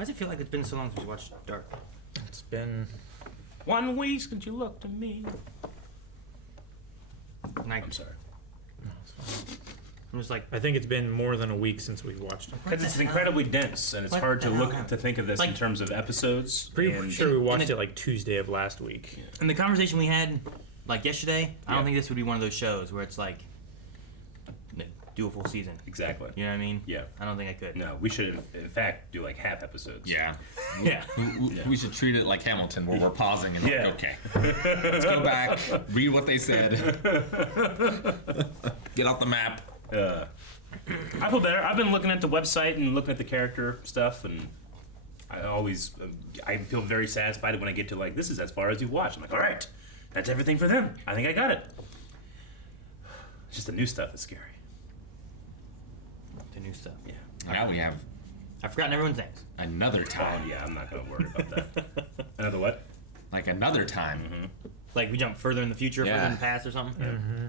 Why does it feel like it's been so long since we watched Dark? It's been 1 week since you looked at me. I'm sorry. No, it's fine. It was like I think it's been more than a week since we watched it. Because it's incredibly dense, and it's What hard the to hell look happened? to think of this Like- in terms of episodes. Pretty and- sure we watched and it like Tuesday of last week. in the conversation we had like yesterday. I Yeah. don't think this would be one of those shows where it's like do a full season. Exactly. You know what I mean? Yeah. I don't think I could. No, we should in fact do like half episodes. Yeah. Yeah. We should treat it like Hamilton, where we're pausing and Yeah. like, okay, let's go back, read what they said, get off the map. I feel better. I've been looking at the website and looking at the character stuff, and I feel very satisfied when I get to like, this is as far as you've watched. I'm like, all right, that's everything for them. I think I got it. It's just the new stuff is scary. The new stuff. Yeah. Now we have I've forgotten everyone's names. another Oh time, yeah, I'm not gonna worry about that. Another what? like another time. Like we jump further in the future, Yeah. further in the past, or something.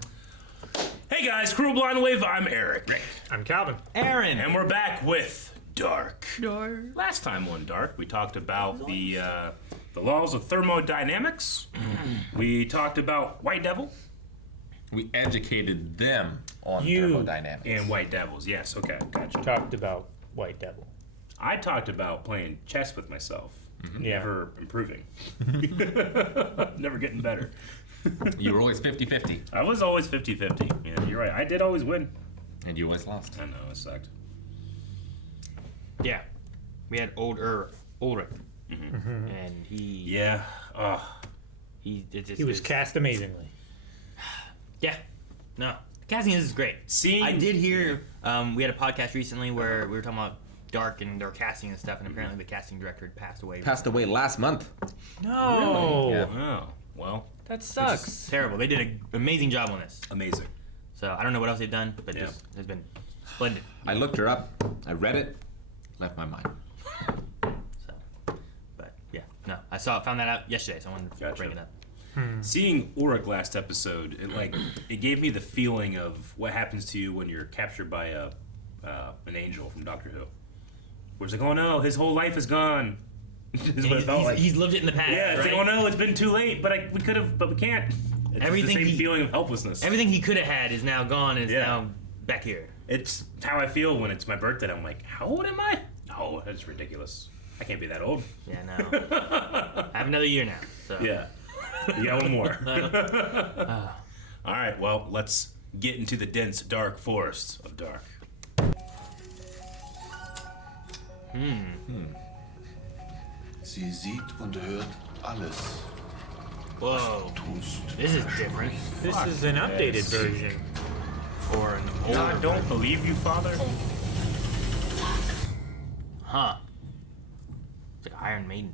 Hey guys, Cruel Blind Wave. I'm Eric, I'm Calvin. Aaron. and we're back with Dark. Last time on Dark, we talked about the laws of thermodynamics. We talked about White Devil We educated them on You- thermodynamics. and White Devils. Yes, okay, gotcha. Talked about White Devil. I talked about playing chess with myself, Yeah. never improving, never getting better. You were always 50-50, I was always 50-50. Yeah, you're right. I did always win. and you always lost. I know, it sucked. Yeah. We had Ulrich. And he Yeah. he He was cast amazingly. Yeah. No. Casting is great. Seeing- I did hear we had a podcast recently where we were talking about Dark and their casting and stuff, and apparently the casting director had passed away. Passed away last month. No. Yeah. Oh, well, That sucks. Terrible. They did an amazing job on this. amazing. So I don't know what else they've done, but Yeah. this has been splendid. I looked her up. I read it. Left my mind. So, but yeah, no, found that out yesterday, so I wanted to Gotcha. bring it up. Seeing Ulrich last episode, it gave me the feeling of what happens to you when you're captured by an angel from Doctor Who. Where it's like, oh no, his whole life is gone. Is what it felt like. He's lived it in the past. Yeah, it's right? like, oh no, it's been too late, but we could have, but we can't. It's Everything the same he- feeling of helplessness. Everything he could have had is now gone. And is Yeah. now back here. It's how I feel when it's my birthday. I'm like, how old am I? No, that's ridiculous. I can't be that old. Yeah, no. I have another year now. So. Yeah. You got one more. All right, well, let's get into the dense, dark forest of Dark. Sie sieht und hört alles. Whoa. Tust. This is different. This is an updated yes. version. For an older. I don't believe you, Father. Huh. It's like Iron Maiden.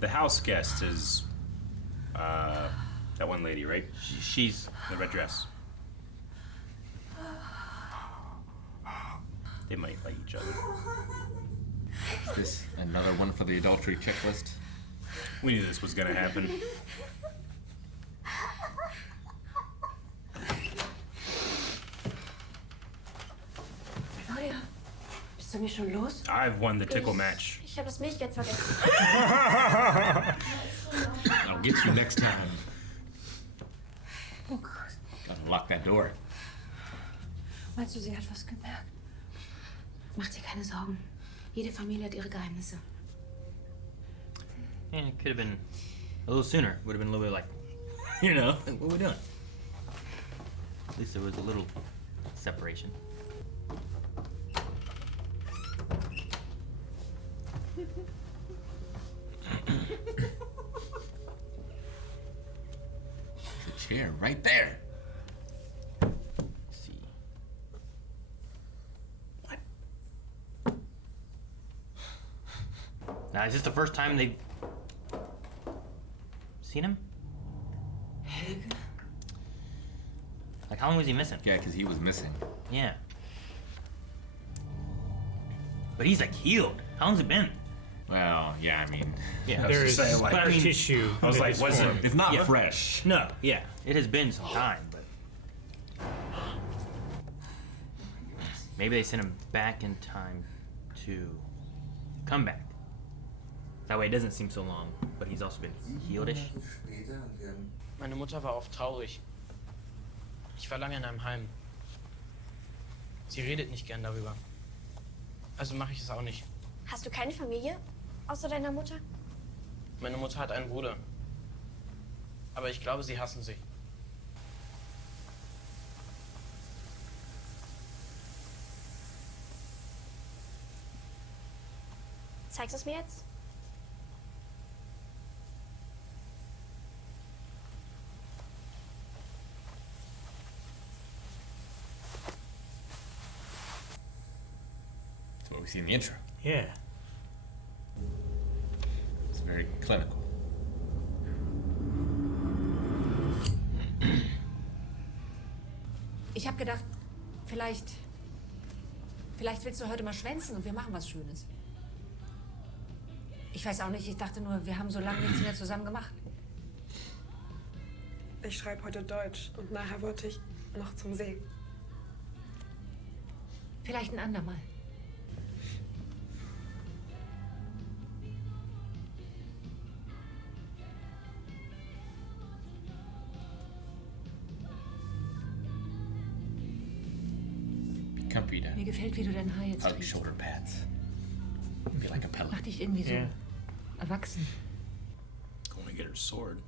The house guest is that one lady, right? She's. The red dress. They might like each other. Is this another one for the adultery checklist? We knew this was gonna happen. Claudia, bist du nicht schon los? I've won the tickle match. Ich habe das Milchgeld vergessen. I'll get you next time. Oh Gott. Gotta lock that door. Meinst du, sie hat was gemerkt? Mach dir keine Sorgen. Jede Familie hat ihre Geheimnisse. Yeah, it could have been a little sooner. Would have been a little bit like, you know, what are we doing? At least there was a little separation. The chair right there. Let's see. What? Now, is this the first time they've seen him? Helge? Like, how long was he missing? Yeah, because he was missing. Yeah. But he's like healed. How long's it been? Well, yeah, I mean, Yeah. was There just is saying, like- scar I mean, tissue. I was in like, his was form. it? it's not Yeah. fresh. No, yeah. It has been some time, but Maybe they sent him back in time to come back. That way it doesn't seem so long, but he's also been healed-ish. Meine Mutter war oft traurig. Ich war lange in einem Heim. Sie redet nicht gern darüber. Also mache ich es auch nicht. Hast du keine Familie außer deiner Mutter? Meine Mutter hat einen Bruder. Aber ich glaube, sie hassen sich. Zeigst du es mir jetzt? That's what we see in the intro. Yeah. It's very clinical. Ich habe gedacht, vielleicht willst du heute mal schwänzen und wir machen was Schönes. Ich weiß auch nicht, ich dachte nur, wir haben so lange nichts mehr zusammen gemacht. Ich schreibe heute Deutsch und nachher wollte ich noch zum See. Vielleicht ein andermal. Be comfy to Mir gefällt, wie du dein Haar jetzt hug trägst. shoulder pads. Be like a pellet. Mach dich irgendwie so Yeah. erwachsen. Going to get her sword.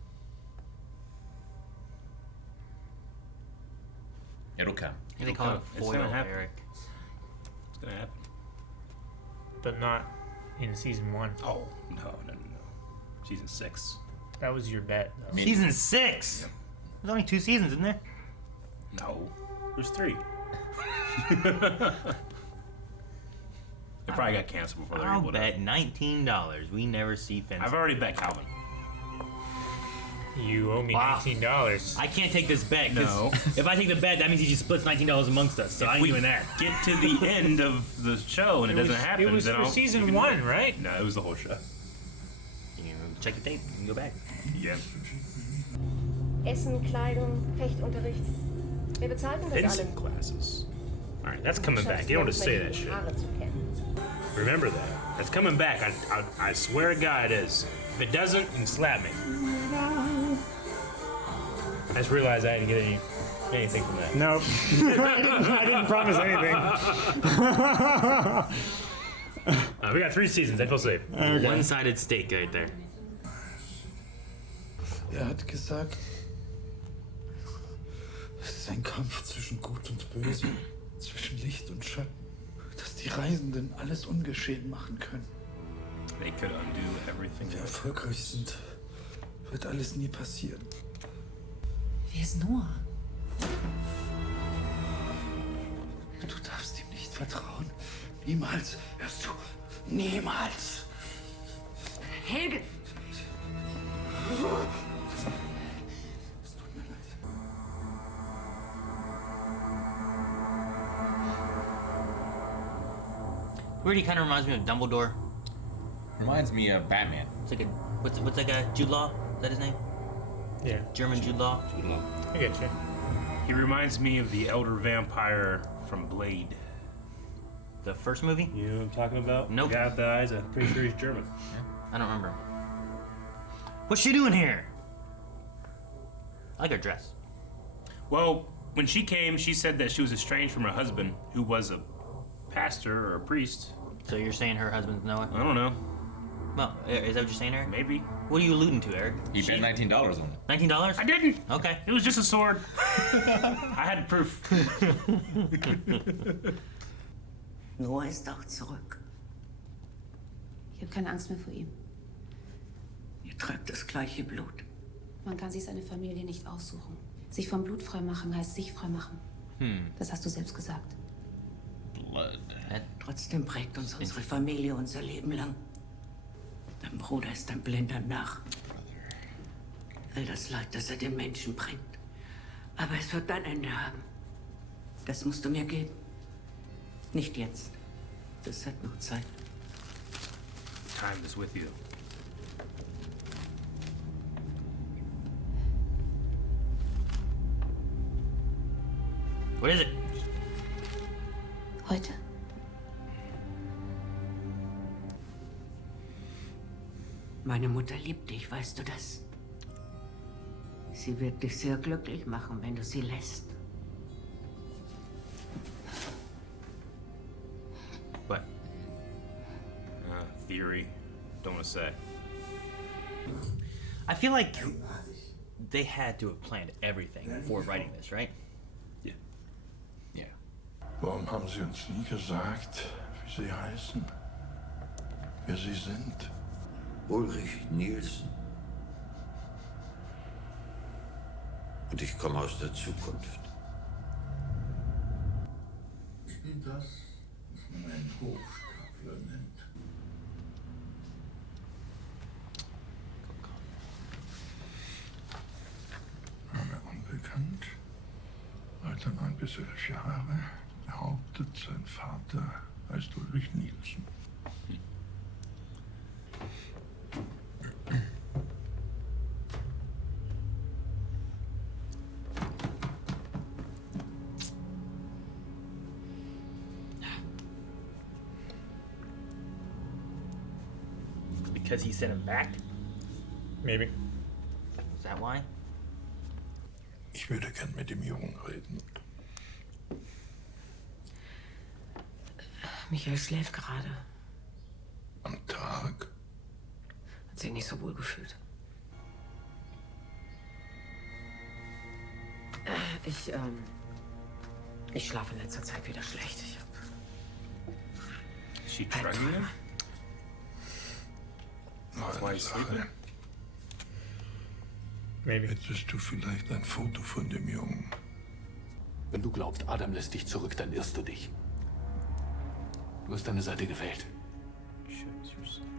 It'll come. They call it It's foil, gonna happen. Eric. It's gonna happen. But not in season 1. Oh, no. Season 6. That was your bet, though. Season 6! There's only 2 seasons, isn't there? No. There's 3. They probably got canceled before they're I'll able to. bet $19 we never see Fence. I've already bet Calvin. You owe me Wow. $19. I can't take this bet, 'cause No. if I take the bet, that means he just splits $19 amongst us, so I ain't we doing that. get to the end of the show and it doesn't happen, It was then for I'll- season you can- 1, right? No, it was the whole show. You can check the tape, you can go back. Yeah. Essen, Kleidung, Fechtunterricht. Wir bezahlten das alle. Fencing classes. Alright, that's coming back. You don't have to say that shit. Haare zu kennen. Remember that. That's coming back. I swear to God it is. If it doesn't, then slap me. I just realized I didn't get anything from that. Nope. I didn't promise anything. We got 3 seasons. I feel safe. One-sided steak right there. Hat gesagt, es ist ein Kampf zwischen Gut und Böse, zwischen Licht und Schatten, dass die Reisenden alles ungeschehen machen können. They could undo everything. Wenn wir erfolgreich sind, wird alles nie passieren. Wer ist Noah? Du darfst ihm nicht vertrauen. Niemals, hörst du? Niemals! Helge! Es tut mir leid. Really kind of reminds me of Dumbledore. Reminds me of Batman. It's like a what's that guy? Jude Law? Is that his name? Yeah, German Jude Law. I get you. He reminds me of the elder vampire from Blade. The first movie? You know what I'm talking about? Nope. The guy with the eyes, I'm pretty sure he's German. I don't remember. What's she doing here? I like her dress. Well, when she came, she said that she was estranged from her husband, who was a pastor or a priest. So you're saying her husband's Noah? I don't know. Well, is that what you're saying, Eric? Maybe. What are you alluding to, Eric? He bet $19 on it. $19? I didn't. Okay. It was just a sword. I had proof. Noah ist auch zurück. Ich habe keine Angst mehr vor ihm. Ihr tragt das gleiche Blut. Man kann sich seine Familie nicht aussuchen. Sich vom Blut frei machen heißt sich frei machen. Das hast du selbst gesagt. Blood. Trotzdem prägt uns unsere Familie unser Leben lang. Dein Bruder ist ein blinder Narr. All das Leid, das er den Menschen bringt. Aber es wird ein Ende haben. Das musst du mir geben. Nicht jetzt. Das hat noch Zeit. Time is with you. What is it? Heute? Meine Mutter liebt dich, weißt du das? Sie wird dich sehr glücklich machen, wenn du sie lässt. But theory, don't want to say. I feel like they had to have planned everything before writing this, right? Yeah. Yeah. Warum haben Sie uns nie gesagt, wie Sie heißen? Wer Sie sind? Ulrich Nielsen. Und ich komme aus der Zukunft. Ich bin das, was man einen Hochstapler nennt. Name unbekannt. Alter 9 bis 11 Jahre. Behauptet, sein Vater heißt Ulrich Nielsen. Because he sent him back? Maybe. Is that why? Ich würde gern mit dem Jungen reden. Michael schläft gerade. Am Tag. Hat sich nicht so wohl gefühlt. Ich schlafe in letzter Zeit wieder schlecht. Ich hab Is she drugging him? Noch Why eine is sleeping? Sache. Maybe. Hättest du vielleicht ein Foto von dem Jungen? Wenn du glaubst, Adam lässt dich zurück, dann irrst du dich. Du hast deine Seite gewählt.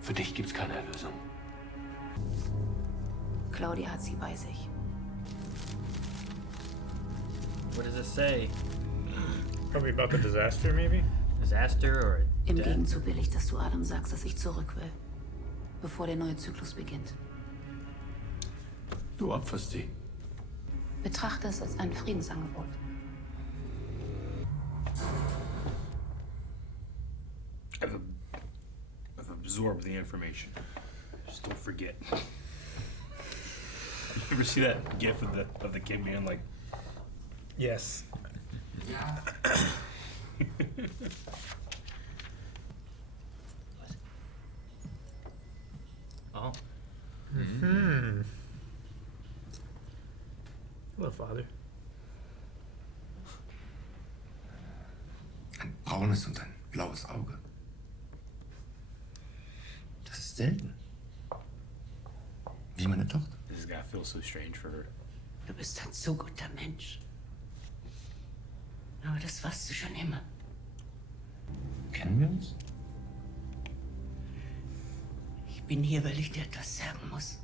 Für dich gibt's keine Erlösung. Claudia hat sie bei sich. What does it say? Probably about the disaster, maybe? Disaster or Im death? Gegenzug will ich, dass du Adam sagst, dass ich zurück will. Bevor der neue Zyklus beginnt. Du opferst sie. Betrachte es als ein Friedensangebot. I've absorbed the information. Just don't forget. You ever see that gif of the kid being like, Yes. Oh. Hello, Father. Ein braunes und ein blaues Auge. Das ist selten. Wie meine Tochter. this guy feels so strange for her. Du bist ein so guter Mensch. Aber das warst du schon immer. Kennen wir uns? Ich bin hier, weil ich dir etwas sagen muss.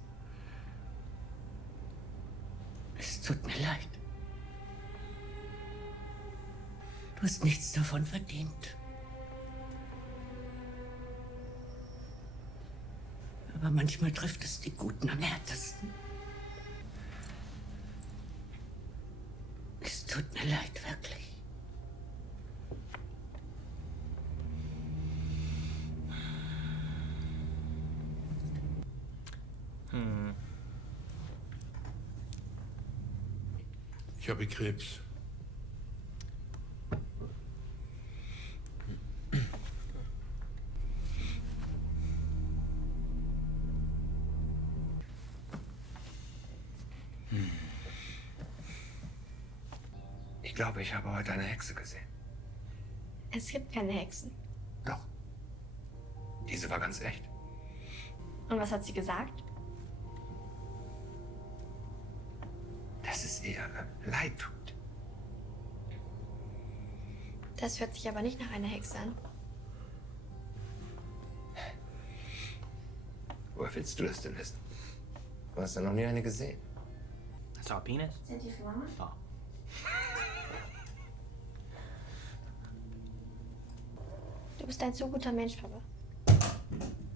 Es tut mir leid. Du hast nichts davon verdient. Aber manchmal trifft es die Guten am härtesten. Es tut mir leid, wirklich. Ich habe Krebs. Ich glaube, ich habe heute eine Hexe gesehen. Es gibt keine Hexen. Doch. Diese war ganz echt. Und was hat sie gesagt? Dass es ihr leid tut. Das hört sich aber nicht nach einer Hexe an. Woher willst du das denn wissen? Du hast ja noch nie eine gesehen. I saw a penis? Sind die für Mama? Oh. Du bist ein so guter Mensch, Papa.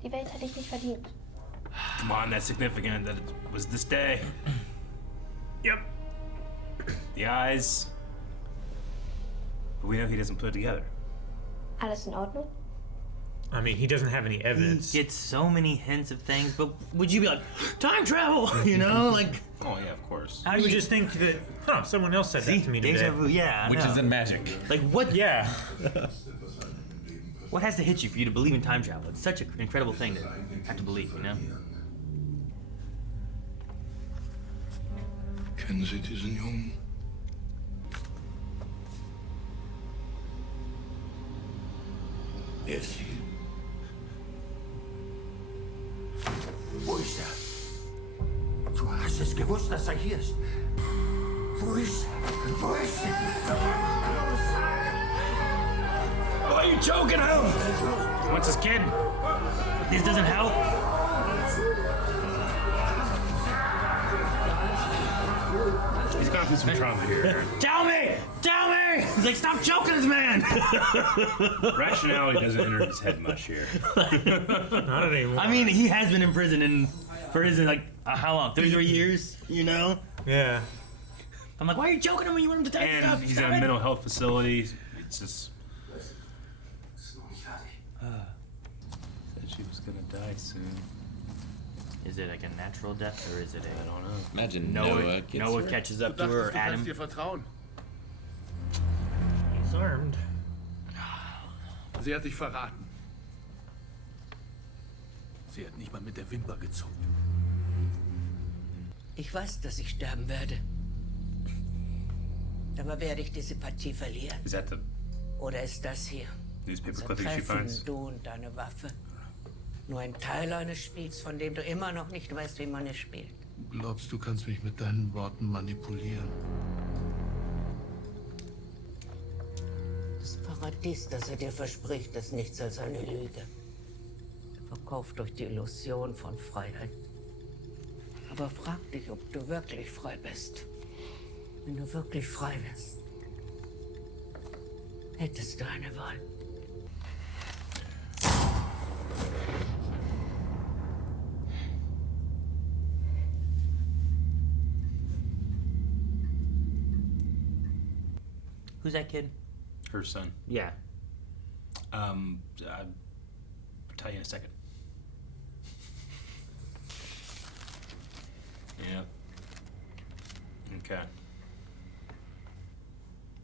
Die Welt hat dich nicht verdient. Come on, that's significant that it was this day. Yep. The eyes. But we know he doesn't put it together. Alles in Ordnung? I mean, he doesn't have any evidence. He gets so many hints of things, but would you be like, time travel? You know, like. Oh yeah, of course. How You do would you just think that, someone else said that to me today. Deja vu, yeah. I Which know. is in magic. Like what? Yeah. What has to hit you for you to believe in time travel? It's such an incredible thing to have to believe, you know? Kennen Sie diesen Jungen? Wer ist sie? Wo ist er? Du hast es gewusst, dass er hier ist. Wo ist er? Wo ist er? Why are you choking him? He wants his kid. This doesn't help. He's gone through some trauma here. Tell me! Tell me! He's like, stop choking this man! Rationality doesn't enter his head much here. Not anymore. I mean, he has been in prison for his, like, how long? 33 years, you know? Yeah. I'm like, why are you choking him when you want him to tell you stuff? And he's Stop in a it. mental health facility. It's just. Said she was gonna die soon. Is it like a natural death, or is it a... I don't know. Imagine Noah catches up to her, or Adam. vertrauen. He's armed. Sie hat dich verraten. Sie hat nicht mal mit der Wimper gezuckt. Ich weiß, dass ich sterben werde. Aber werde ich diese Partie verlieren? Is that the Oder ist das hier? newspaper Unser clipping she Treffen, finds? du und deine Waffe. Nur ein Teil eines Spiels, von dem du immer noch nicht weißt, wie man es spielt. Du glaubst, du kannst mich mit deinen Worten manipulieren. Das Paradies, das er dir verspricht, ist nichts als eine Lüge. Verkauft durch die Illusion von Freiheit. Aber frag dich, ob du wirklich frei bist. Wenn du wirklich frei bist, hättest du eine Wahl. Who's that kid? Her son. Yeah. I'll tell you in a second. Yeah. Okay.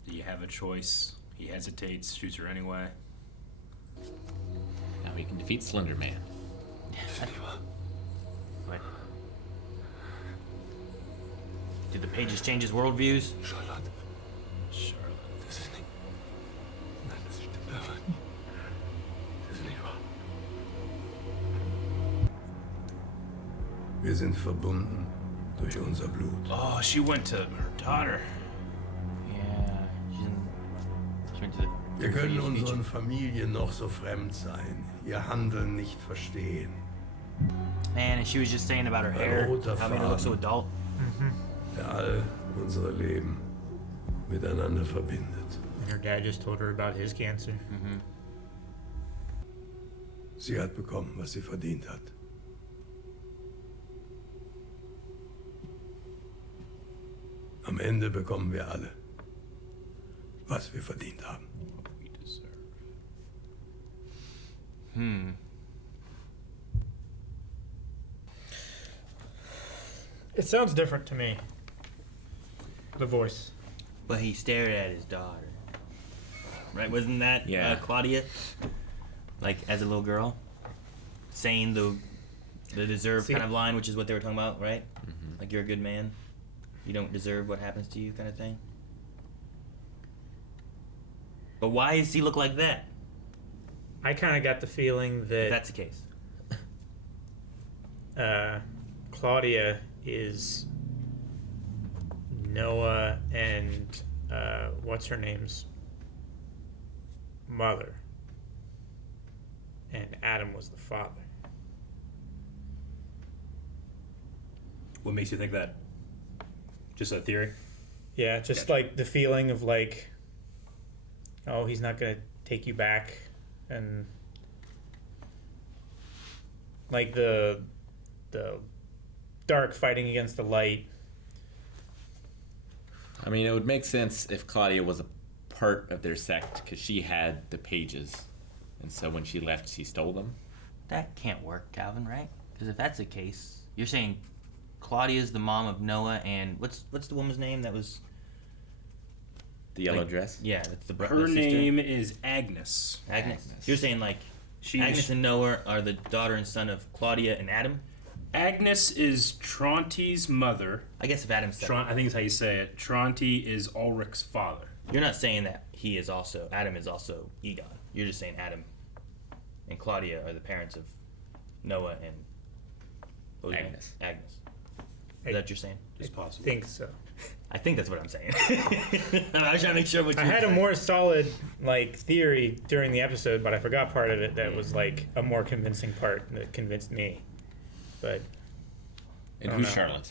Do you have a choice? He hesitates, shoots her anyway. Now we can defeat Slender Man. What? Did the pages change his worldviews? Charlotte. Das ist nicht. Nein, das stimmt einfach nicht. Das ist nicht wahr. Wir sind verbunden durch unser Blut. Oh, she went to her daughter. Yeah, she went to the... Wir können unseren Familien noch so fremd sein, ihr Handeln nicht verstehen. Man, and she was just saying about her hair, how made her look so adult. Der all unsere Leben miteinander verbindet. And her dad just told her about his cancer. Sie hat bekommen, was sie verdient hat. Am Ende bekommen wir alle, was wir verdient haben. We deserve. It sounds different to me. The voice. But he stared at his daughter. Right? Wasn't that Claudia? Like, as a little girl? Saying the deserve kind of line, which is what they were talking about, right? Like, you're a good man. You don't deserve what happens to you kind of thing. But why does he look like that? I kind of got the feeling that... If that's the case. Claudia is Noah and what's her name's mother, and Adam was the father. What makes you think that? Just a theory? Yeah, just like the feeling of like, oh, he's not gonna take you back, and like the dark fighting against the light. I mean, it would make sense if Claudia was a part of their sect because she had the pages, and so when she left, she stole them. That can't work, Calvin, right? Because if that's the case, you're saying Claudia's the mom of Noah, and what's the woman's name that was the yellow dress? Yeah, that's the Her sister. name is Agnes. Agnes. You're saying like Agnes and Noah are the daughter and son of Claudia and Adam? Agnes is Tronte's mother. I guess if Adam's I think it's how you say it. Tronte is Ulrich's father. You're not saying that Adam is also Egon. You're just saying Adam and Claudia are the parents of Noah and Agnes. Agnes. Is that what you're saying? It's possible. I think so. I think that's what I'm saying. I was trying to make sure what I had a more solid theory during the episode, but I forgot part of it that was like a more convincing part that convinced me. But and who's Charlotte?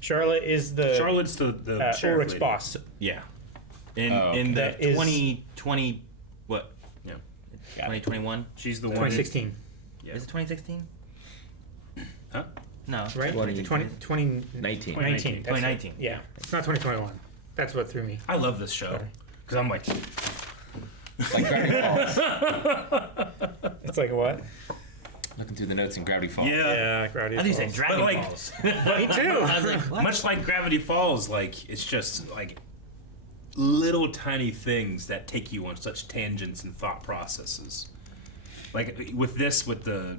Charlotte is Charlotte's the Ulrich's boss. Yeah. In the 2020 what? Yeah. 2021. She's the one. 2016. Yeah. Is it 2016? Huh? No. Right? 2019. 2019. Yeah. It's not 2021. That's what threw me. I love this show because I'm like. Like Gravity Falls. It's like what? Looking through the notes in Gravity Falls. Yeah, Gravity Falls. I think you said Dragon Falls. Me too. I was like, what? Much like Gravity Falls, like it's just like little tiny things that take you on such tangents and thought processes. Like with the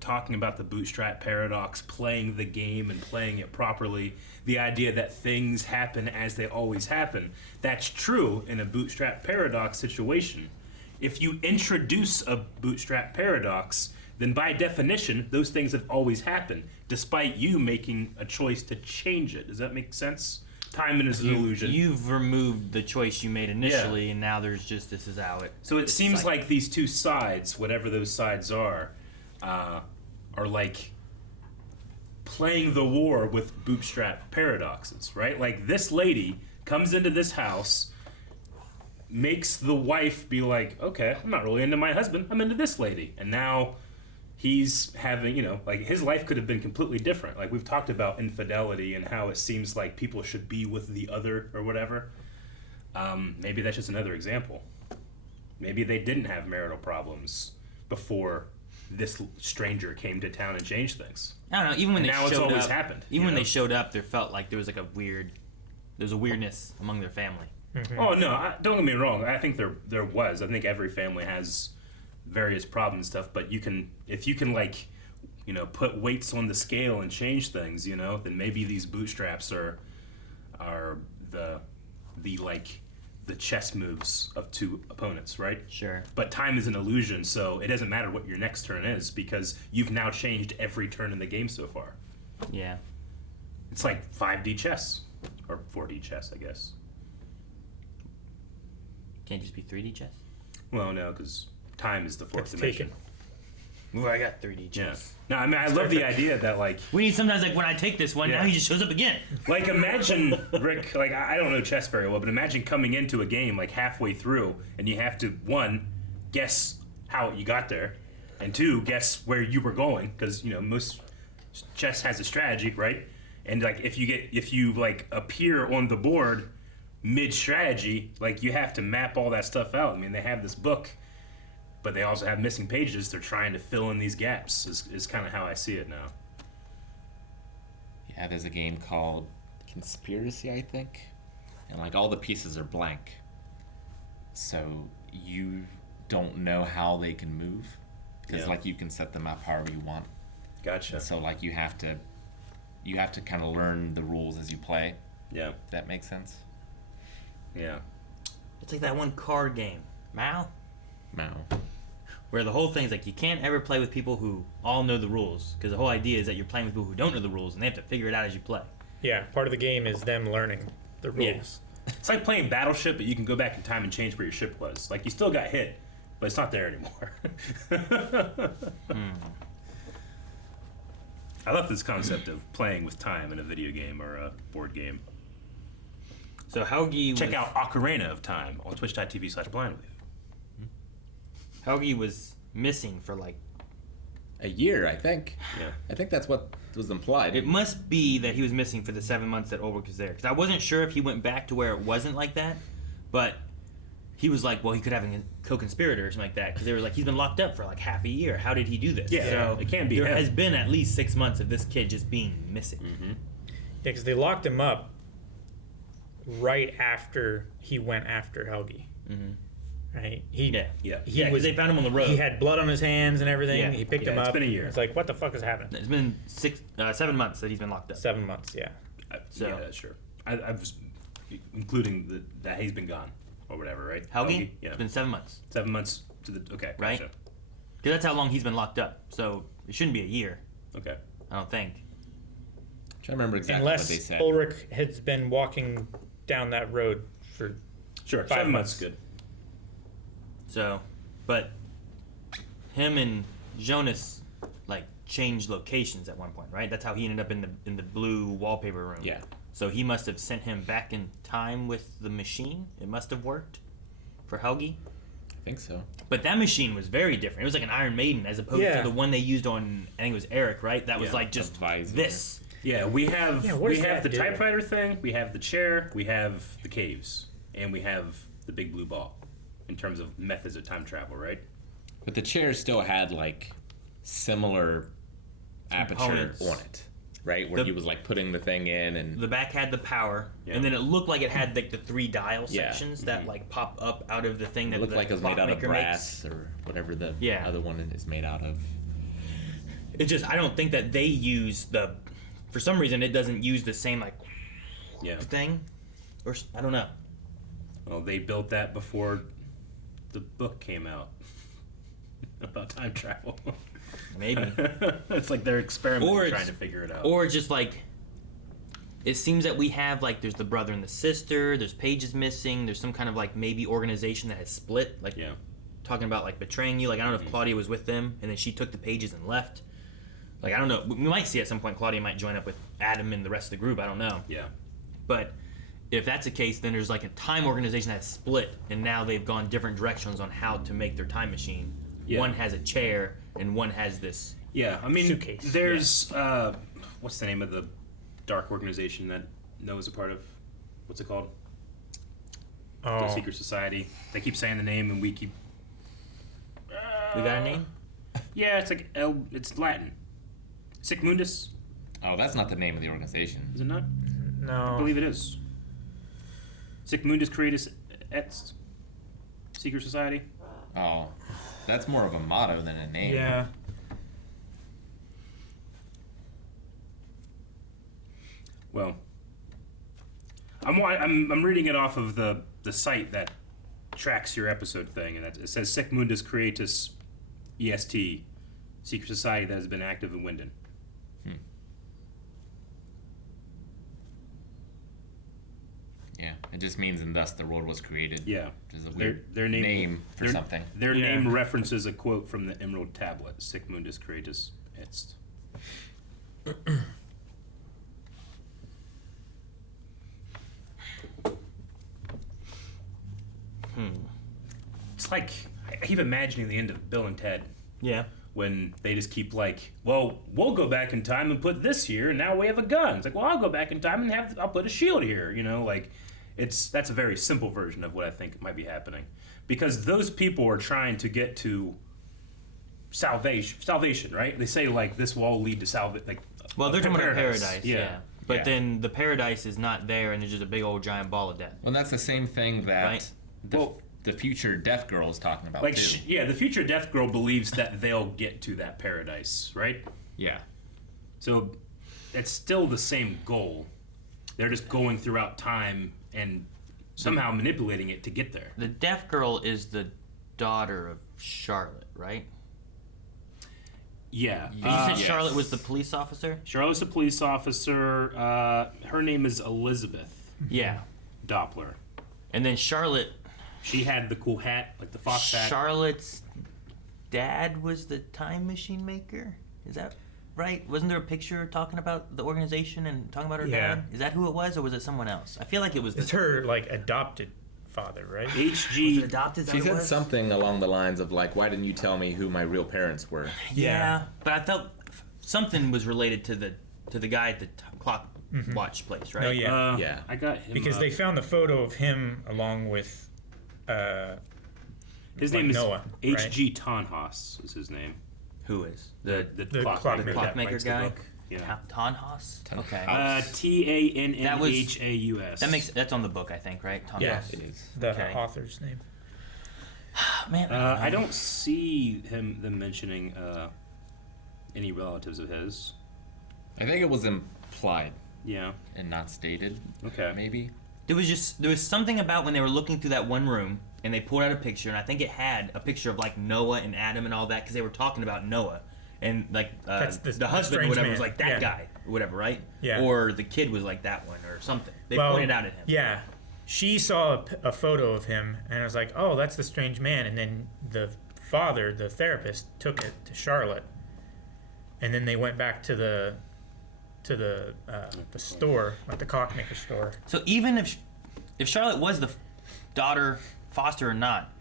talking about the Bootstrap paradox, playing the game and playing it properly, the idea that things happen as they always happen. That's true in a Bootstrap paradox situation. If you introduce a Bootstrap paradox, then by definition, those things have always happened, despite you making a choice to change it. Does that make sense? Time is an illusion. You've removed the choice you made initially, and now there's just this is how it. So it seems like these two sides, whatever those sides are like playing the war with Bootstrap paradoxes, right? Like this lady comes into this house, makes the wife be like, okay, I'm not really into my husband, I'm into this lady. And now he's having, like his life could have been completely different. Like we've talked about infidelity and how it seems like people should be with the other or whatever. Maybe that's just another example. Maybe they didn't have marital problems before this stranger came to town and changed things. I don't know. Even when they now showed it's always up, happened. Even when they showed up, there felt like there was like there's a weirdness among their family. Mm-hmm. Oh no! Don't get me wrong. I think there was. I think every family has various problems and stuff. But if you can put weights on the scale and change things, then maybe these bootstraps are the chess moves of two opponents, right? Sure. But time is an illusion, so it doesn't matter what your next turn is because you've now changed every turn in the game so far. Yeah. It's like 5D chess or 4D chess, I guess. Can't just be 3D chess? Well, no, because time is the fourth dimension. Ooh, I got 3D chess. Yeah. No, I mean, I love the idea that, we need sometimes, when I take this one, now he just shows up again. Like, imagine, Rick, I don't know chess very well, but imagine coming into a game, halfway through, and you have to, 1, guess how you got there, and 2, guess where you were going, because, most chess has a strategy, right? And, if you appear on the board mid-strategy, you have to map all that stuff out. I mean, they have this book, but they also have missing pages. They're trying to fill in these gaps, is kind of how I see it now. Yeah, there's a game called Conspiracy, I think. And all the pieces are blank. So you don't know how they can move. Because you can set them up however you want. Gotcha. And so you have to kind of learn the rules as you play. Yeah. If that makes sense. Yeah. It's like that one card game, Mao. Where the whole thing's you can't ever play with people who all know the rules, because the whole idea is that you're playing with people who don't know the rules, and they have to figure it out as you play. Yeah, part of the game is them learning the rules. Yeah. It's like playing Battleship, but you can go back in time and change where your ship was. You still got hit, but it's not there anymore. I love this concept of playing with time in a video game or a board game. So Helge Check out Ocarina of Time on twitch.tv/blindweave. Helge was missing for a year, I think. Yeah. I think that's what was implied. It must be that he was missing for the 7 months that Ulrich was there, because I wasn't sure if he went back to where it wasn't like that, but he was like, well, he could have a co-conspirator or something like that, because they were like, he's been locked up for like half a year. How did he do this? Yeah, so it can't be there him. has been at least 6 months of this kid just being missing. Yeah, because they locked him up right after he went after Helge. Right? Because they found him on the road. He had blood on his hands and everything. Yeah. He picked him up. It's been a year. It's like, what the fuck has happened? It's been 7 months that he's been locked up. 7 months, yeah. Yeah, sure. I was including that he's been gone or whatever, right? Helge? Yeah. It's been 7 months. 7 months to the okay, right? Gotcha. Because that's how long he's been locked up. So it shouldn't be a year. Okay. I don't think. I'm trying to remember exactly Unless what they said. Ulrich has been walking down that road for 5 5 months. months. Good. So, but him and Jonas like changed locations at one point, right? That's how he ended up in the blue wallpaper room. Yeah. So he must have sent him back in time with the machine. It must have worked for Helge. I think so. But that machine was very different. It was like an Iron Maiden as opposed to the one they used on, I think it was Eric, right? That was like just this. Yeah, we have what we does have that the do? typewriter thing, we have the chair, we have the caves, and we have the big blue ball in terms of methods of time travel, right? But the chair still had like similar aperture Components. on it, right? Where he was like putting the thing in, and The back had the power, and then it looked like it had like the 3 dial sections that like pop up out of the thing that it looked the like it was made out of clockmaker brass or whatever the other one is made out of. It just, I don't think that they use for some reason it doesn't use the same like thing, or I don't know. Well, they built that before the book came out about time travel. Maybe. It's like they're experimenting, Or trying it's- to figure it out. Or just like, it seems that we have like, there's the brother and the sister, there's pages missing, there's some kind of like maybe organization that has split, like talking about like betraying you. Like I don't know if Claudia was with them and then she took the pages and left. Like I don't know. We might see at some point Claudia might join up with Adam and the rest of the group. I don't know. Yeah. But if that's the case, then there's like a time organization that's split, and now they've gone different directions on how to make their time machine. Yeah. One has a chair, and one has this. Yeah, I mean, suitcase. there's what's the name of the dark organization that Noah's a part of? What's it called? The Secret Society. They keep saying the name, and we keep. We got a name? Yeah, it's like it's Latin. Sic Mundus. Oh, that's not the name of the organization. Is it not? No. I believe it is. Sic Mundus Creatus et Secret Society. Oh, that's more of a motto than a name. Yeah. Well, I'm reading it off of the site that tracks your episode thing, and it says Sic Mundus Creatus EST, secret society that has been active in Winden. Yeah, it just means and thus the world was created. Yeah, which is a weird their name for something. Their name references a quote from the Emerald Tablet, Sic Mundus Creatus Est. It's like I keep imagining the end of Bill and Ted. Yeah. When they just keep like, well, we'll go back in time and put this here, and now we have a gun. It's like, well, I'll go back in time and I'll put a shield here. You know, like that's a very simple version of what I think might be happening, because those people are trying to get to salvation, right? They say like this will all lead to salvation. Like, well, they're talking about paradise. Yeah. But then the paradise is not there, and there's just a big old giant ball of death. Well, that's the same thing that the future Death Girl is talking about, Like, too. the future Death Girl believes that they'll get to that paradise, right? Yeah. So it's still the same goal. They're just going throughout time and somehow manipulating it to get there. The deaf girl is the daughter of Charlotte, right? Yeah. You said Charlotte was the police officer? Charlotte's a police officer. Her name is Elizabeth. Yeah. Doppler. And then Charlotte... She had the cool hat, like the fox hat. Charlotte's dad was the time machine maker? Is that right? Wasn't there a picture talking about the organization and talking about her dad? Is that who it was, or was it someone else? I feel like it was... It's her, like, adopted father, right? HG... Was it adopted? She said something along the lines of, like, why didn't you tell me who my real parents were? Yeah, but I felt something was related to the guy at the clock watch place, right? Oh, yeah. I got him because they found the photo of him along with His like name is Noah, H.G. Tonhaus is his name. Who is The clockmaker guy? book. Yeah. Tonhaus. Okay. Tannhaus. That's on the book, I think, right? Tonhaus. Yeah, it is the author's name. Man, I don't see them mentioning any relatives of his. I think it was implied. Yeah. And not stated. Okay. Maybe. There was something about when they were looking through that one room and they pulled out a picture, and I think it had a picture of like Noah and Adam and all that because they were talking about Noah, and like That's the husband or strange whatever man. was like that guy or whatever, right? Yeah. Or the kid was like that one or something. They pointed out at him. Yeah. She saw a photo of him and was like, "Oh, that's the strange man." And then the father, the therapist, took it to Charlotte, and then they went back to the store, like the clockmaker store. So even if Charlotte was the daughter, foster or not,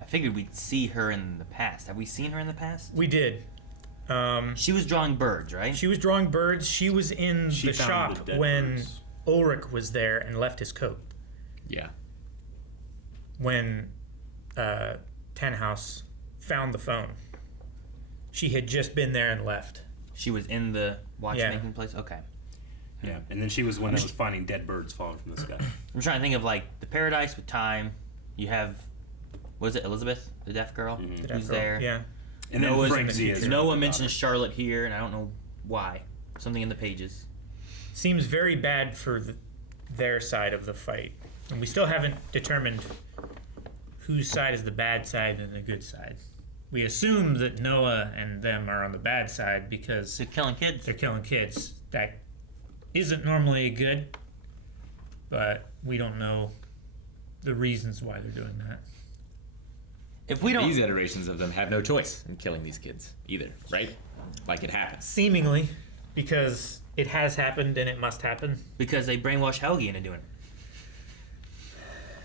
I figured we'd see her in the past. Have we seen her in the past? We did. She was drawing birds, right? She was drawing birds. She was in the found shop the dead when birds. Ulrich was there and left his coat. Yeah. When Tannhaus found the phone. She had just been there and left. She was in the watchmaking place? Okay. Yeah, and then she was one that was finding dead birds falling from the sky. I'm trying to think of like the paradise with time. You have, was it Elizabeth, the deaf girl, The deaf who's girl, there? yeah. And then Frank Z is Noah mentions Charlotte here, and I don't know why. Something in the pages. Seems very bad for their side of the fight. And we still haven't determined whose side is the bad side and the good side. We assume that Noah and them are on the bad side because they're killing kids. They're killing kids. That isn't normally good, but we don't know the reasons why they're doing that. If we don't, these iterations of them have no choice in killing these kids either, right? Like it happens. Seemingly, because it has happened and it must happen. Because they brainwash Helge into doing it.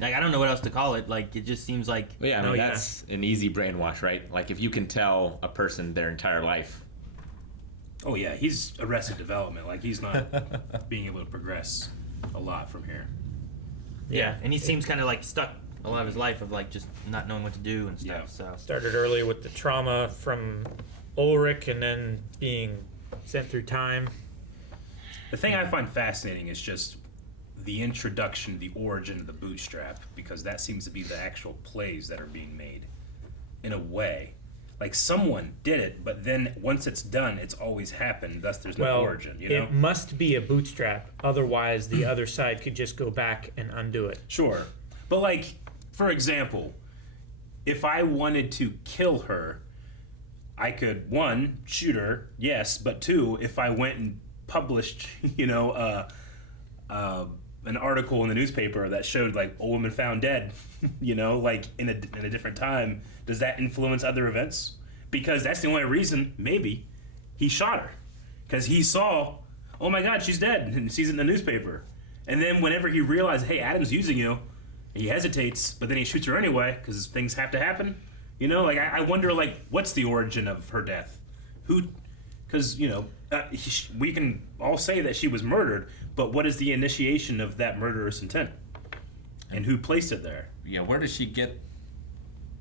Like, I don't know what else to call it. Like, it just seems like... Well, yeah, I mean, that's an easy brainwash, right? Like, if you can tell a person their entire life. Oh, yeah, he's Arrested Development. Like, he's not being able to progress a lot from here. Yeah, and he seems kind of, like, stuck a lot of his life of, like, just not knowing what to do and stuff, so... Started early with the trauma from Ulrich and then being sent through time. The thing I find fascinating is just the introduction, the origin of the Bootstrap, because that seems to be the actual plays that are being made, in a way. Like, someone did it, but then once it's done, it's always happened, thus there's no origin, you know? It must be a Bootstrap, otherwise the other side could just go back and undo it. Sure. But, like, for example, if I wanted to kill her, I could, one, shoot her, yes, but two, if I went and published, you know, an article in the newspaper that showed, like, a woman found dead, you know, like, in a different time, does that influence other events? Because that's the only reason, maybe, he shot her. Because he saw, oh my God, she's dead, and sees it in the newspaper. And then whenever he realized, hey, Adam's using you, he hesitates, but then he shoots her anyway, because things have to happen. You know, like, I wonder, like, what's the origin of her death? Who, because, you know, we can all say that she was murdered, but what is the initiation of that murderous intent? And who placed it there? Yeah, where does she get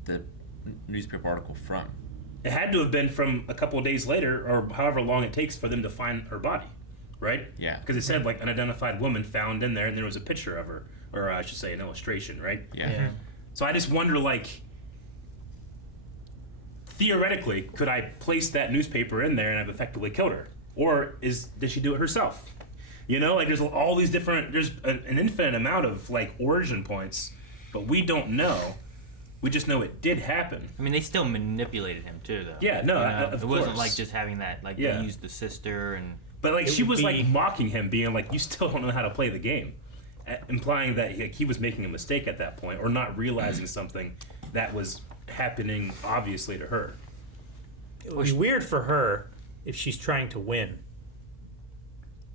the newspaper article from? It had to have been from a couple of days later, or however long it takes for them to find her body, right? Yeah. Because it said, like, unidentified woman found in there, and there was a picture of her, or I should say an illustration, right? Yeah. So I just wonder, like, theoretically, could I place that newspaper in there and I've effectively killed her? Or did she do it herself? You know, like, there's all these different, there's an infinite amount of, like, origin points, but we don't know. We just know it did happen. I mean, they still manipulated him, too, though. Yeah, no, You know, of it wasn't course. like just having that, like, Yeah. they used the sister and... But, like, she was, like, mocking him, being like, you still don't know how to play the game. Implying that he was making a mistake at that point, or not realizing something that was happening, obviously, to her. It would be weird for her if she's trying to win,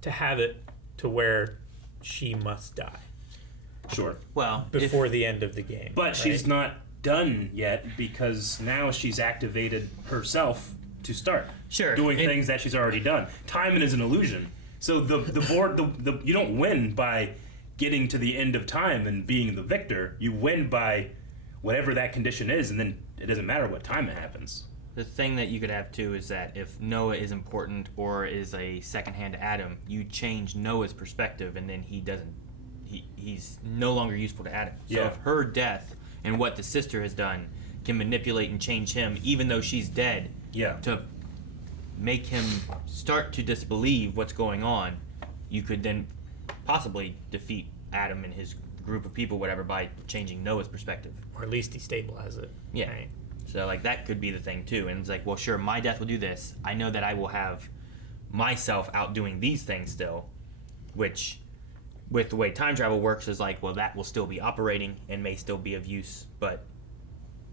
to have it to where she must die. Sure. Well, before the end of the game. But right? she's not done yet, because now she's activated herself to start doing things that she's already done. Time is an illusion. So the board, you don't win by getting to the end of time and being the victor. You win by whatever that condition is, and then it doesn't matter what time it happens. The thing that you could have too is that if Noah is important or is a second hand to Adam, you change Noah's perspective, and then he's no longer useful to Adam. So if her death and what the sister has done can manipulate and change him, even though she's dead, to make him start to disbelieve what's going on, you could then possibly defeat Adam and his group of people, whatever, by changing Noah's perspective. Or at least destabilize it. Yeah. Right. So, like, that could be the thing, too. And it's like, well, sure, my death will do this. I know that I will have myself out doing these things still, which, with the way time travel works, is like, well, that will still be operating and may still be of use, but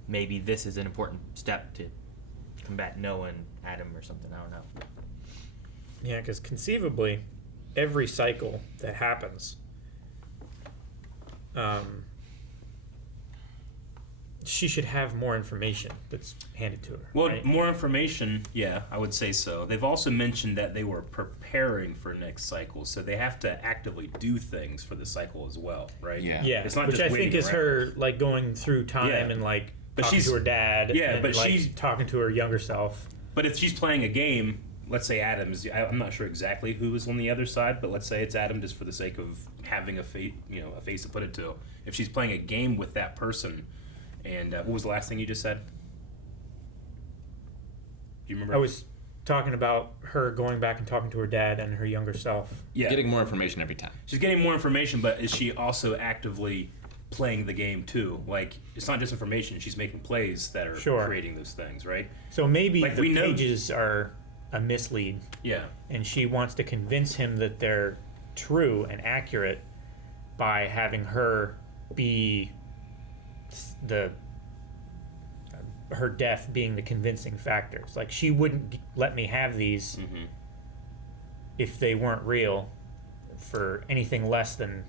maybe this is an important step to combat Noah and Adam or something. I don't know. Yeah, because conceivably, every cycle that happens, she should have more information that's handed to her. Well, right? More information, yeah, I would say so. They've also mentioned that they were preparing for next cycle, so they have to actively do things for the cycle as well, right? Yeah, it's not which just I think is around. her like going through time and like talking to her dad. Yeah, and, but like, she's talking to her younger self. But if she's playing a game, let's say Adam's. I'm not sure exactly who is on the other side, but let's say it's Adam, just for the sake of having a face to put it to. If she's playing a game with that person. And what was the last thing you just said? Do you remember? I was talking about her going back and talking to her dad and her younger self. Yeah. Getting more information every time. She's getting more information, but is she also actively playing the game too? Like, it's not just information. She's making plays that are creating those things, right? So maybe like the pages are a mislead. Yeah. And she wants to convince him that they're true and accurate by having her be her death being the convincing factors. Like, she wouldn't let me have these if they weren't real for anything less than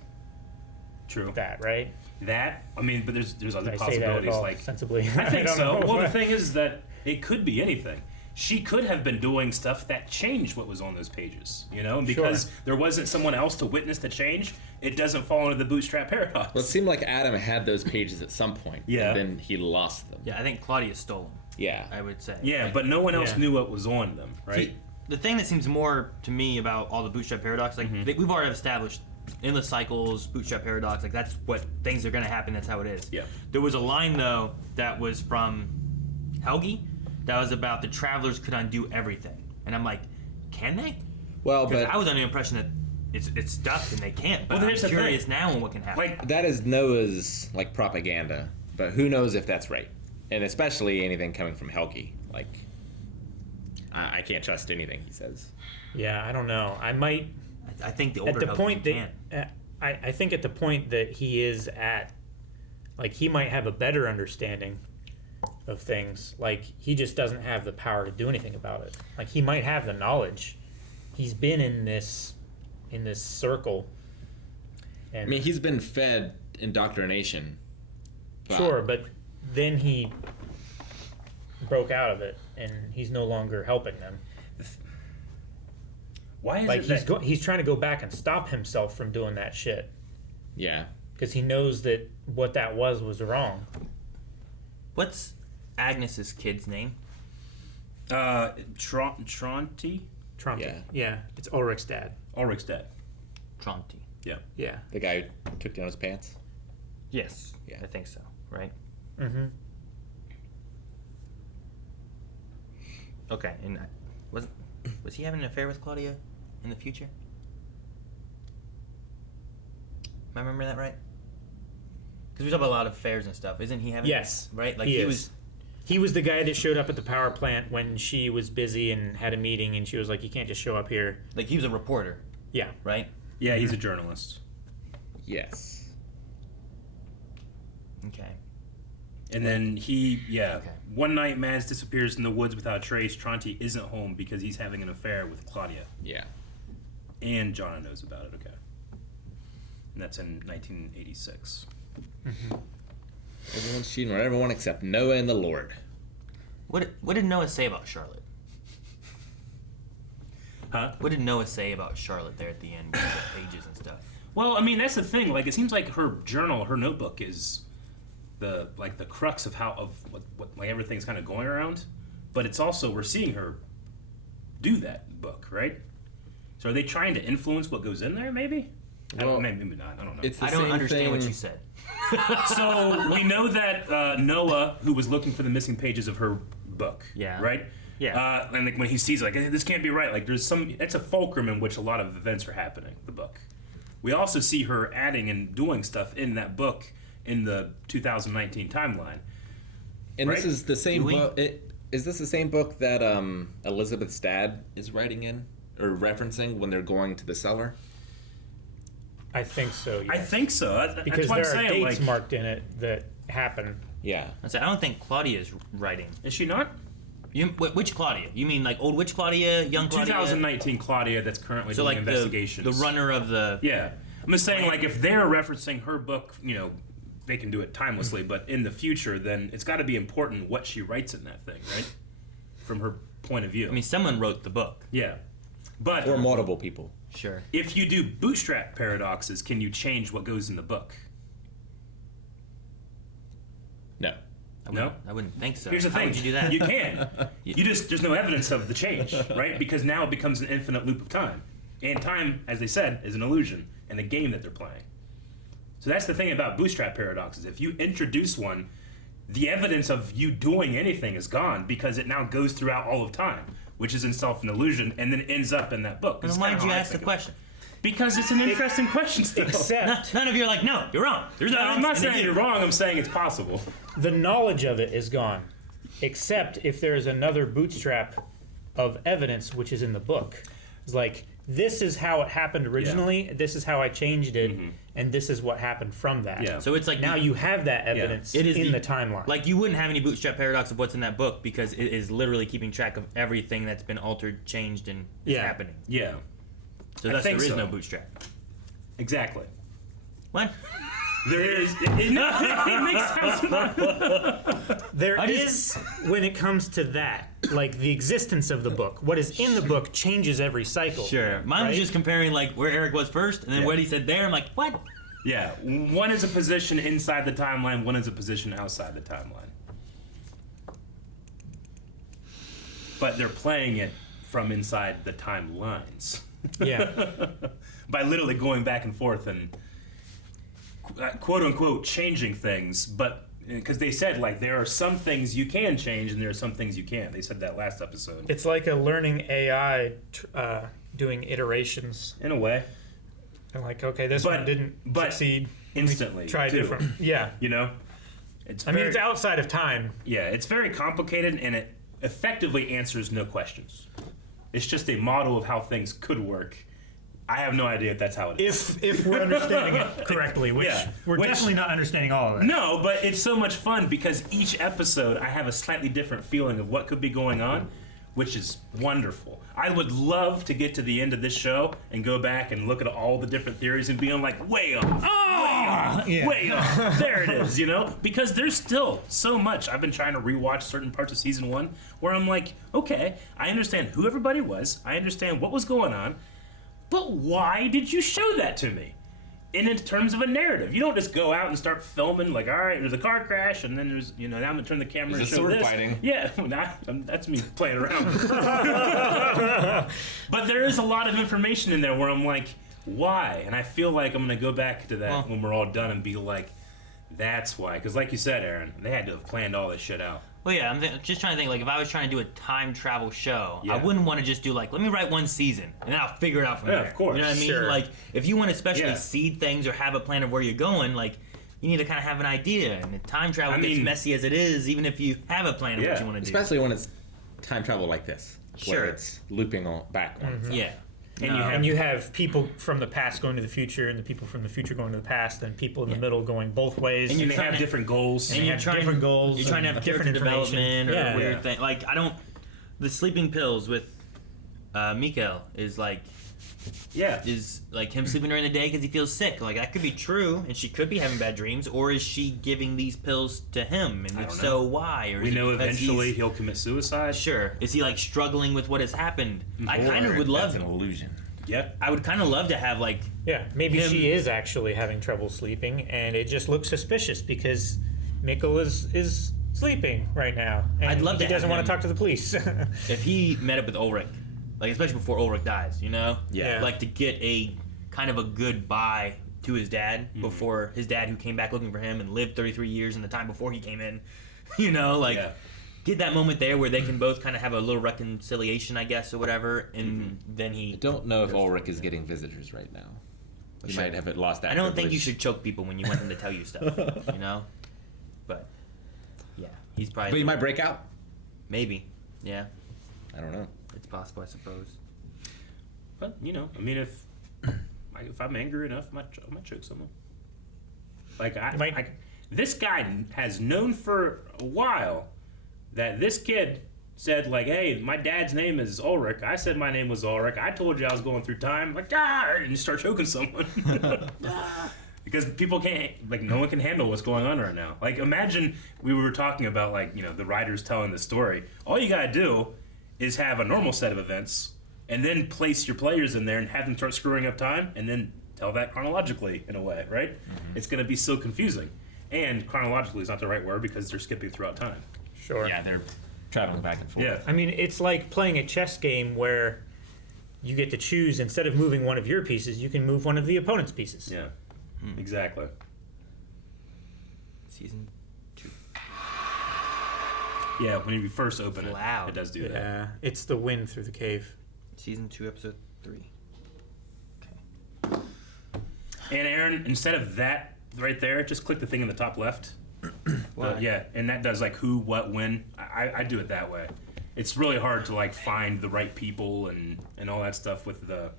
that, right? That, I mean, but there's other Did I say that at possibilities. all Like, sensibly? I think I don't so. know. Well, the thing is that it could be anything. She could have been doing stuff that changed what was on those pages, and because there wasn't someone else to witness the change, it doesn't fall into the Bootstrap paradox. Well, it seemed like Adam had those pages at some point, and then he lost them. Yeah, I think Claudia stole them. Yeah. I would say. Yeah, but no one else knew what was on them, right? See, the thing that seems more to me about all the Bootstrap paradox, like we've already established endless cycles, Bootstrap paradox, like that's what things are going to happen. That's how it is. Yeah. There was a line though that was from Helge that was about the travelers could undo everything, and I'm like, can they? Well, because but I was under the impression that it's stuck and they can't. But Well, I'm here's the curious thing. now on what can happen. Like, that is Noah's like propaganda, but who knows if that's right? And especially anything coming from Helge. Like, I can't trust anything he says. Yeah, I don't know. I might. I think the at older the Helge point can. that I think at the point that he is at, like, he might have a better understanding of things. Like, he just doesn't have the power to do anything about it. Like, he might have the knowledge. He's been in this circle. And I mean, he's been fed indoctrination. Sure, but then he broke out of it, and he's no longer helping them. Why is like it that... he's trying to go back and stop himself from doing that shit? Yeah, because he knows that what that was wrong. What's Agnes's kid's name? Tronte. Yeah, it's Ulrich's dad. Ulrich's dad. Tronte. Yeah. The guy who took down his pants. Yes. Yeah, I think so. Right. Mm-hmm. Okay, and was he having an affair with Claudia in the future? Am I remembering that right? Because we talk about a lot of affairs and stuff. Isn't he having? Yes. Right. Like he was. He was the guy that showed up at the power plant when she was busy and had a meeting, and she was like, "You can't just show up here." Like, he was a reporter. Yeah. Right. Yeah, he's a journalist. Yes. Okay. And then one night Mads disappears in the woods without a trace. Tronte isn't home because he's having an affair with Claudia. Yeah. And Jonna knows about it, okay. And that's in 1986. Mm-hmm. Everyone's cheating on everyone except Noah and the Lord. What did Noah say about Charlotte? Huh? What did Noah say about Charlotte there at the end with the pages and stuff? Well, I mean, that's the thing. Like, it seems like her journal, her notebook, is the crux of what like everything's kind of going around. But it's also, we're seeing her do that book, right? So are they trying to influence what goes in there? Maybe. Well, maybe not. I don't know. I don't understand what you said. So we know that Noah, who was looking for the missing pages of her book, right? Yeah. And like when he sees like, hey, this can't be right. Like there's it's a fulcrum in which a lot of events are happening. The book. We also see her adding and doing stuff in that book in the 2019 timeline. And right? this is the same book. Is this the same book that Elizabeth's dad is writing in or referencing when they're going to the cellar? I think so. Yes. I think so. Because that's there what are I'm saying, dates like, marked in it that happen. Yeah. I don't think Claudia's writing. Is she not? Which Claudia? You mean like old witch Claudia, young Claudia? 2019 Claudia that's currently doing like investigations. The runner of the... Yeah. I'm just saying, like, if they're referencing her book, you know, they can do it timelessly, but in the future, then it's got to be important what she writes in that thing, right? From her point of view. I mean, someone wrote the book. Yeah. But... Or multiple people. Sure. If you do bootstrap paradoxes, can you change what goes in the book? No. I wouldn't think so. Here's the thing. How would you do that? You can. There's no evidence of the change, right? Because now it becomes an infinite loop of time. And time, as they said, is an illusion and a game that they're playing. So that's the thing about bootstrap paradoxes. If you introduce one, the evidence of you doing anything is gone because it now goes throughout all of time, which is in itself an illusion, and then ends up in that book. And then why did you ask the question? Because it's an interesting question still. Except... None of you are like, no, you're wrong. There's no I'm not saying you're wrong, I'm saying it's possible. The knowledge of it is gone. Except if there's another bootstrap of evidence which is in the book. It's like, this is how it happened originally, this is how I changed it, and this is what happened from that. Yeah. So it's like... Now you have that evidence in the timeline. Like, you wouldn't have any bootstrap paradox of what's in that book because it is literally keeping track of everything that's been altered, changed, and is happening. Yeah. So thus there is no bootstrap. Exactly. What? There is. It makes sense. There is, when it comes to that, like the existence of the book. What is in the book changes every cycle. Sure. Mine was just comparing like where Eric was first and then what he said there. I'm like, what? Yeah. One is a position inside the timeline, one is a position outside the timeline. But they're playing it from inside the timelines. Yeah. By literally going back and forth and quote unquote changing things, but because they said like there are some things you can change and there are some things you can't. They said that last episode. It's like a learning AI doing iterations. In a way. And like, okay, this one didn't succeed. Instantly. Try different. Yeah. You know? I mean, it's outside of time. Yeah, it's very complicated and it effectively answers no questions. It's just a model of how things could work. I have no idea if that's how it is. If we're understanding it correctly, which we're definitely not understanding all of it. No, but it's so much fun because each episode I have a slightly different feeling of what could be going on, which is wonderful. I would love to get to the end of this show and go back and look at all the different theories and be like, way off, way off. There it is, you know? Because there's still so much. I've been trying to rewatch certain parts of season 1 where I'm like, okay, I understand who everybody was. I understand what was going on. But why did you show that to me? In terms of a narrative. You don't just go out and start filming like, all right, there's a car crash, and then there's, you know, now I'm gonna turn the camera and show sword this. fighting. Yeah, that's me playing around. But there is a lot of information in there where I'm like, why? And I feel like I'm gonna go back to that when we're all done and be like, that's why. Because like you said, Aaron, they had to have planned all this shit out. Well, yeah, I'm just trying to think, like, if I was trying to do a time travel show, I wouldn't want to just do, like, let me write one season, and then I'll figure it out from there. Of course. You know what I mean? Sure. Like, if you want to especially seed things or have a plan of where you're going, like, you need to kind of have an idea. And time travel gets messy as it is, even if you have a plan of what you want to do. Especially when it's time travel like this. Sure. Where it's looping back. Yeah. And you have people from the past going to the future, and the people from the future going to the past, and people in the middle going both ways. And you have different goals. And you're trying different goals. You're trying to have different character development or weird thing. thing. Like, the sleeping pills with Mikkel is like, is like him sleeping during the day because he feels sick. Like, that could be true, and she could be having bad dreams, or is she giving these pills to him? And if so, why? Or we know eventually he'll commit suicide. Sure. Is he like struggling with what has happened? I kind of would love an illusion. Yeah. I would kind of love to have like. Yeah, maybe she is actually having trouble sleeping, and it just looks suspicious because Mikkel is sleeping right now. And I'd love to. He doesn't want to talk to the police. If he met up with Ulrich, like especially before Ulrich dies, you know, Yeah. like to get a kind of a goodbye to his dad before his dad, who came back looking for him and lived 33 years in the time before he came in, you know, like. Yeah. Get that moment there where they can both kind of have a little reconciliation, I guess, or whatever, and then I don't know if Ulrich is getting visitors right now. He might have lost that. I don't think privilege. you should choke people when you want them to tell you stuff, you know? But, yeah, he's probably... But he might break out. Maybe, yeah. I don't know. It's possible, I suppose. But, you know, I mean, if I'm angry enough, I might choke someone. Like, this guy has known for a while that this kid said, like, hey, my dad's name is Ulrich. I said my name was Ulrich. I told you I was going through time. Like, and you start choking someone. Because people can't, like, no one can handle what's going on right now. Like, imagine we were talking about, like, you know, the writers telling the story. All you gotta do is have a normal set of events and then place your players in there and have them start screwing up time and then tell that chronologically in a way, right? It's gonna be so confusing. And chronologically is not the right word because they're skipping throughout time. Sure. Yeah, they're traveling back and forth. Yeah. I mean, it's like playing a chess game where you get to choose, instead of moving one of your pieces, you can move one of the opponent's pieces. Yeah, exactly. Season 2. Yeah, when you first open it does do that. Yeah, it's the wind through the cave. Season 2, episode 3. And Aaron, instead of that right there, just click the thing in the top left. Yeah, and that does like who, what, when. I do it that way. It's really hard to like find the right people and all that stuff with the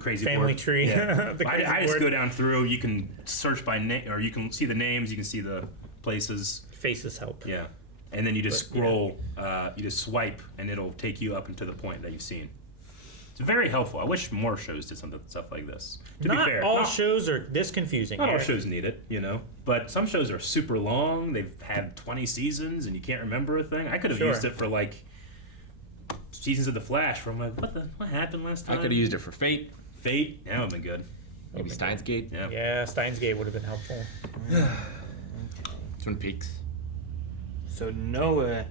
crazy family board. tree. Yeah. The crazy I just board. go down through. You can search by name, or you can see the names. You can see the places. Faces help. Yeah, and then you just scroll. You just swipe, and it'll take you up into the point that you've seen. It's very helpful. I wish more shows did stuff like this. To Not be fair, all shows are this confusing. not all Eric. shows need it, you know. But some shows are super long. They've had 20 seasons, and you can't remember a thing. I could have Sure. used it for like seasons of The Flash. Where I'm like, what happened last time? I could have used it for Fate. Fate, that would have been good. Maybe Steins Gate. Yeah. Yeah, Steins Gate would have been helpful. Twin Peaks. So Noah...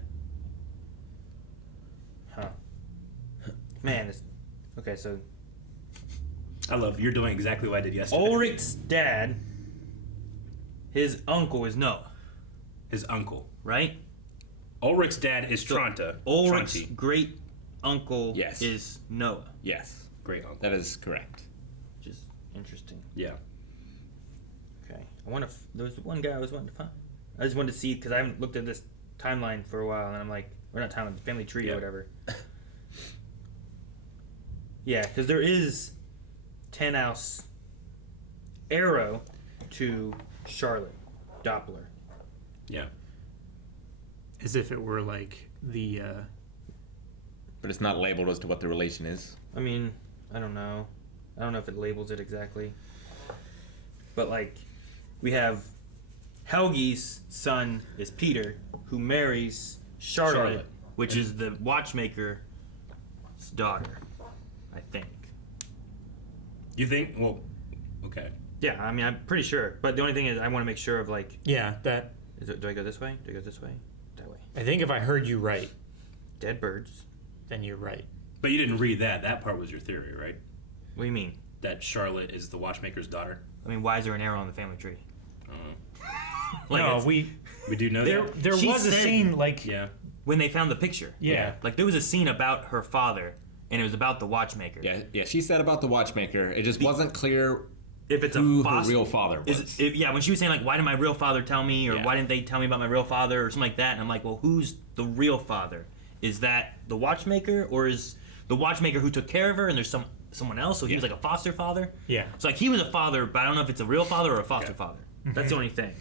Huh. Man, okay, so... I love you're doing exactly what I did yesterday. Ulrich's dad, his uncle is Noah. His uncle. Right? Ulrich's dad is Tronte. Ulrich's Tronte. great uncle Yes. is Noah. Yes. Great uncle. That is correct. Which is interesting. Yeah. Okay. There was one guy I was wanting to find. I just wanted to see, because I haven't looked at this timeline for a while, and I'm like, or not timeline, family tree or whatever. Yeah, because there is 10-ounce arrow to Charlotte Doppler. Yeah. As if it were like the... But it's not labeled as to what the relation is. I mean, I don't know. I don't know if it labels it exactly. But, like, we have Helge's son is Peter, who marries Charlotte. Which is the watchmaker's daughter, I think. You think? Well, okay. Yeah, I mean, I'm pretty sure. But the only thing is, I want to make sure of, like... Yeah, that... Do I go this way? Do I go this way? That way. I think if I heard you right... Dead birds. Then you're right. But you didn't read that. That part was your theory, right? What do you mean? That Charlotte is the watchmaker's daughter. I mean, why is there an arrow on the family tree? Like, no, we do know that. There was a scene, like... Yeah. When they found the picture. Yeah. Like, there was a scene about her father, and it was about the watchmaker. Yeah, she said about the watchmaker. It just wasn't clear if it's who her real father was. When she was saying, like, why did my real father tell me, or why didn't they tell me about my real father, or something like that, and I'm like, well, who's the real father? Is that the watchmaker, or is the watchmaker who took care of her, and there's someone else, so he was like a foster father? Yeah. So, like, he was a father, but I don't know if it's a real father or a foster father. That's the only thing.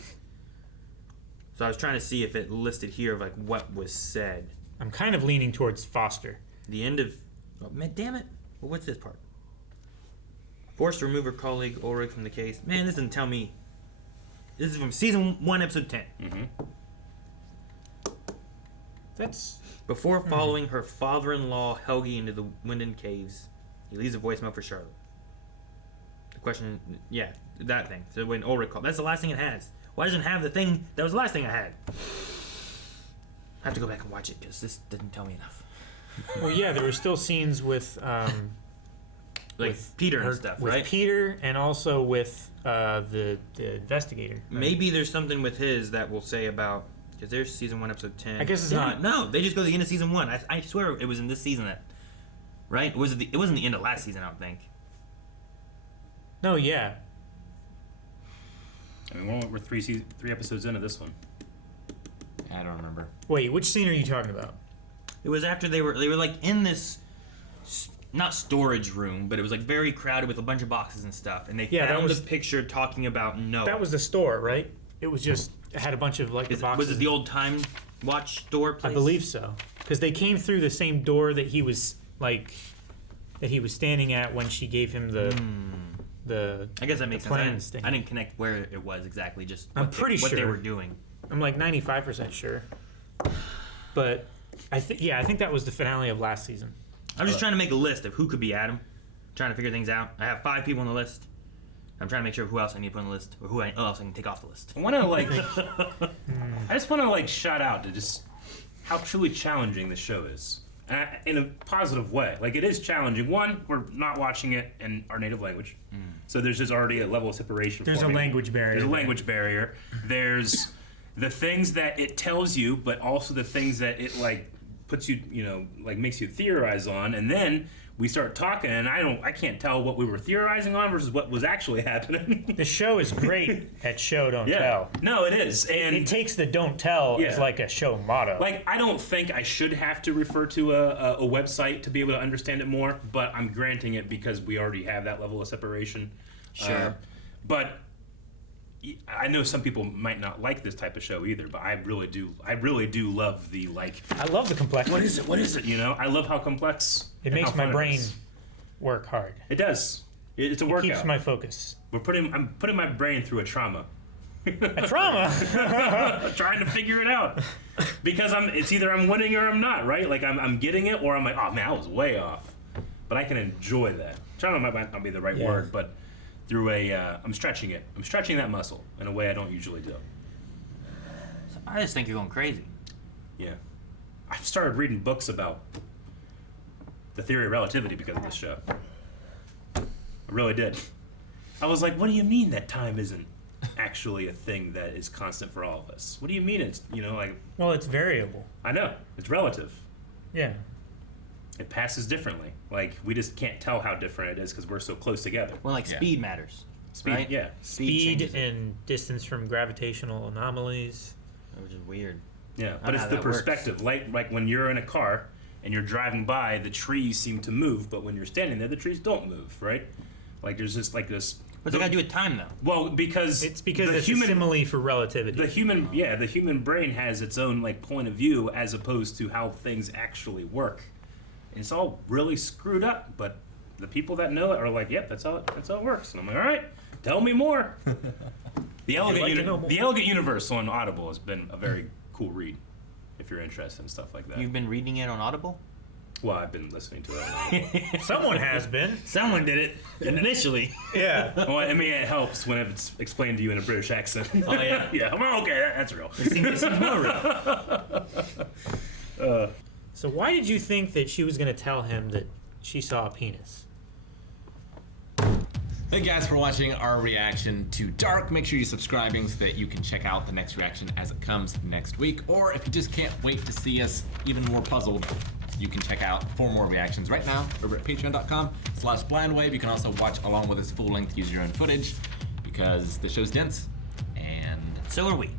So I was trying to see if it listed here of, like, what was said. I'm kind of leaning towards foster. The end of... Oh, man, damn it. Well, what's this part? Forced to remove her colleague Ulrich from the case. Man, this doesn't tell me. This is from season 1, episode 10. Mm-hmm. That's... Before following her father-in-law Helge into the Winden Caves, He leaves a voicemail for Charlotte. The question, yeah, that thing. So when Ulrich called, that's the last thing it has. Why doesn't it have the thing that was the last thing I had? I have to go back and watch it because this didn't tell me enough. Well, yeah, there were still scenes with with Peter and stuff, with right? Peter and also with the investigator. Right? Maybe there's something with his that we'll say about, because there's season 1, episode 10. I guess it's not. No, they just go to the end of season 1. I swear it was in this season that, right? It wasn't the end of last season, I don't think. No, yeah. I mean, we're three episodes into this one. I don't remember. Wait, which scene are you talking about? It was after they were like in this, not storage room, but it was like very crowded with a bunch of boxes and stuff, and they found the picture talking about Noah. That was the store, right? It was just, it had a bunch of like the boxes. Was it the old Time Watch store place? I believe so, because they came through the same door that he was standing at when she gave him the I guess that makes sense. I didn't connect where it was exactly, just I'm pretty what sure they were doing. I'm like 95% sure, but I think that was the finale of last season. I'm just trying to make a list of who could be Adam. Trying to figure things out. I have 5 people on the list. I'm trying to make sure of who else I need to put on the list, or who else I can take off the list. I want to I just want to shout out to just how truly challenging this show is, in a positive way. Like, it is challenging. One, we're not watching it in our native language, so there's just already a level of separation. There's a language barrier. There's a language barrier. There's the things that it tells you, but also the things that it puts you, makes you theorize on, and then we start talking, and I can't tell what we were theorizing on versus what was actually happening. The show is great at show don't tell. No, it is, and it takes the don't tell as like a show motto. Like, I don't think I should have to refer to a website to be able to understand it more, but I'm granting it because we already have that level of separation. Sure. But I know some people might not like this type of show either, but I really do love the I love the complexity. What is it? I love how complex. It makes my brain work hard. It does. It's a workout. It keeps my focus. I'm putting my brain through a trauma. A trauma? Trying to figure it out. Because it's either I'm winning or I'm not, right? Like, I'm getting it, or I'm like, oh man, I was way off. But I can enjoy that. Trauma might not be the right word, but through I'm stretching it. I'm stretching that muscle in a way I don't usually do. So I just think you're going crazy. Yeah. I've started reading books about the theory of relativity because of this show. I really did. I was like, what do you mean that time isn't actually a thing that is constant for all of us? What do you mean it's, Well, it's variable. I know. It's relative. Yeah. It passes differently. Like, we just can't tell how different it is because we're so close together. Well, speed matters. Speed, right? yeah. Speed and distance from gravitational anomalies. Which is weird. Yeah, but it's the perspective. Like when you're in a car and you're driving by, the trees seem to move, but when you're standing there, the trees don't move, right? Like, there's just this. What's it got to do with time, though? Well, because it's a simile for relativity. The human brain has its own point of view as opposed to how things actually work. And it's all really screwed up, but the people that know it are like, yep, that's how it works. And I'm like, all right, tell me more. The Elegant Universe on Audible has been a very cool read, if you're interested in stuff like that. You've been reading it on Audible? Well, I've been listening to it on Audible. Someone has been. Someone did it initially. Yeah. Well, I mean, it helps when it's explained to you in a British accent. Oh, yeah. Yeah, well, okay, that's real. It seems more real. So why did you think that she was going to tell him that she saw a penis? Thank you guys for watching our reaction to Dark. Make sure you're subscribing so that you can check out the next reaction as it comes next week. Or if you just can't wait to see us even more puzzled, you can check out 4 more reactions right now over at patreon.com/blindwave. You can also watch along with us full-length use your own footage because the show's dense. And so are we.